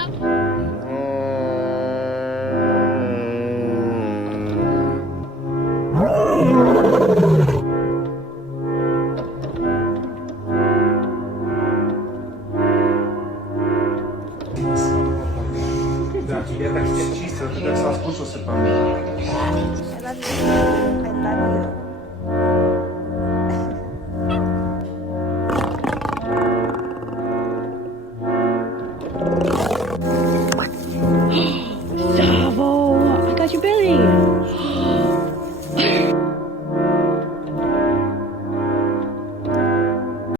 Ja tak cię cisnę, to tak sam z kurzu sypam. I love you. I love you.